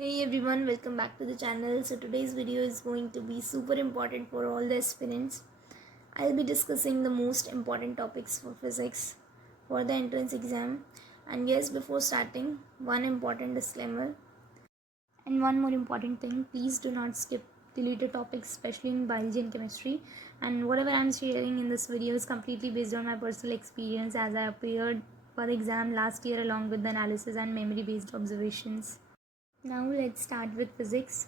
Hey everyone, welcome back to the channel. So today's video is going to be super important for all the aspirants. I'll be discussing the most important topics for physics for the entrance exam. And yes, before starting, one important disclaimer and one more important thing, please do not skip deleted topics, especially in biology and chemistry. And whatever I'm sharing in this video is completely based on my personal experience as I appeared for the exam last year along with the analysis and memory based observations. Now let's start with physics.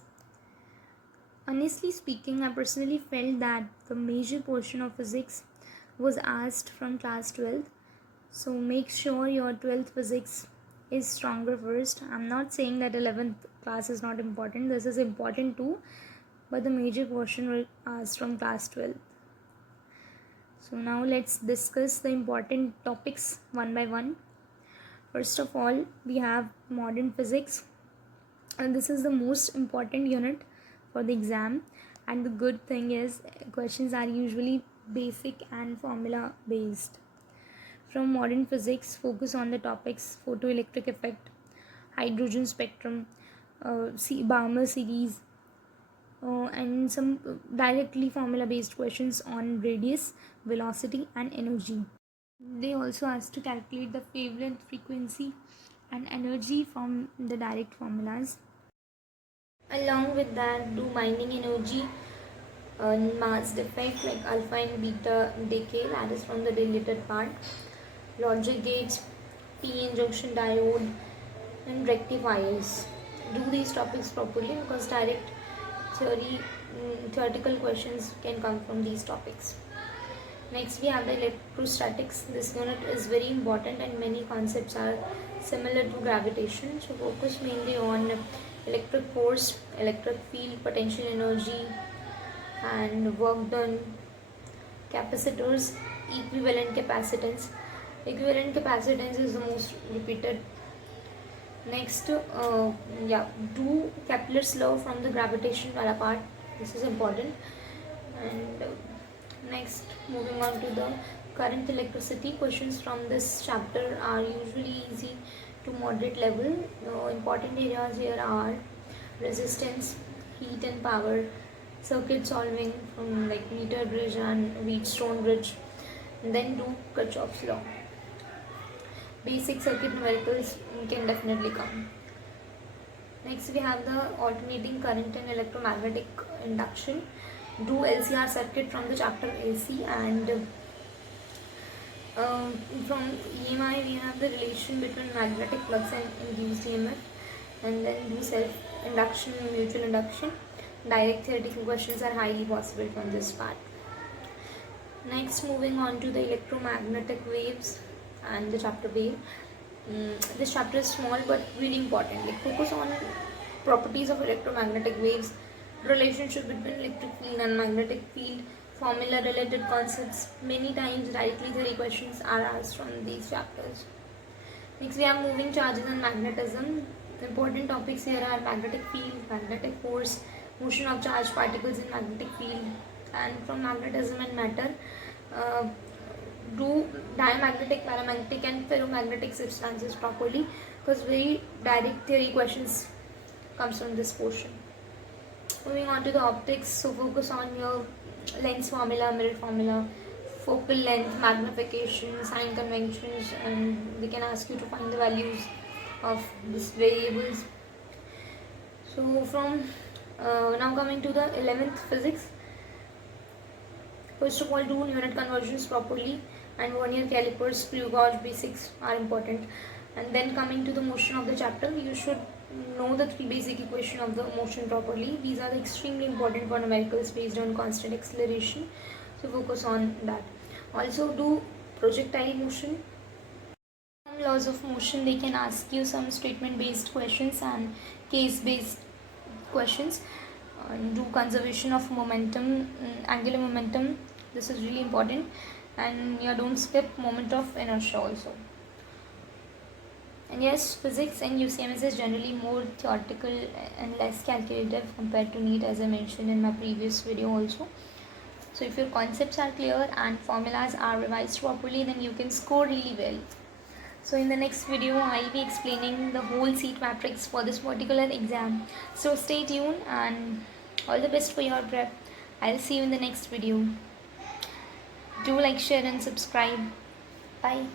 Honestly speaking, I personally felt that the major portion of physics was asked from class 12th. So make sure your 12th physics is stronger first. I'm not saying that 11th class is not important. This is important too. But the major portion was asked from class 12th. So now let's discuss the important topics one by one. First of all, we have modern physics. And this is the most important unit for the exam, and the good thing is questions are usually basic and formula based. From modern physics, focus on the topics photoelectric effect, hydrogen spectrum, Balmer series, and some directly formula based questions on radius, velocity and energy. They also ask to calculate the wavelength, frequency and energy from the direct formulas. Along with that, do binding energy, mass defect like alpha and beta decay, that is from the deleted part, logic gates, p-n junction diode and rectifiers. Do these topics properly because direct theoretical questions can come from these topics. Next we have the electrostatics. This unit is very important and many concepts are similar to gravitation. So focus mainly on electric force, electric field, potential energy and work done, capacitors, equivalent capacitance. Equivalent capacitance is the most repeated. Next, do Kepler's law from the gravitation part. This is important. And next, moving on to the current electricity. Questions from this chapter are usually easy to moderate level. Important areas here are resistance, heat and power, circuit solving from like meter bridge and Wheatstone bridge, and then do Kirchhoff's law. Basic circuit numericals can definitely come. Next we have the alternating current and electromagnetic induction. Do LCR circuit from the chapter AC, and from EMI we have the relation between magnetic flux and induced EMF, and then do self induction and mutual induction. Direct theoretical questions are highly possible from this part. Next, moving on to the electromagnetic waves and the chapter wave. This chapter is small but really important. Like focus on properties of electromagnetic waves, relationship between electric field and magnetic field, formula related concepts. Many times directly theory questions are asked from these chapters. Next we have moving charges and magnetism. Important topics here are magnetic field, magnetic force, motion of charged particles in magnetic field, and from magnetism and matter, do diamagnetic, paramagnetic and ferromagnetic substances properly because very direct theory questions comes from this portion. Moving on to the optics, so focus on your lens formula, mirror formula, focal length, magnification, sign conventions, and they can ask you to find the values of these variables. So from now coming to the 11th physics. First of all, do unit conversions properly, and vernier calipers, screw gauge basics are important. And then coming to the motion of the chapter, you should know the three basic equations of the motion properly. These are extremely important for numericals based on constant acceleration. So focus on that. Also do projectile motion. Some laws of motion, they can ask you some statement based questions and case based questions. Do conservation of momentum, angular momentum, this is really important, and don't skip moment of inertia also. And yes, physics and UCMS is generally more theoretical and less calculative compared to NEET, as I mentioned in my previous video also. So if your concepts are clear and formulas are revised properly, then you can score really well. So in the next video I'll be explaining the whole seat matrix for this particular exam. So stay tuned and all the best for your prep. I'll see you in the next video. Do like, share and subscribe. Bye.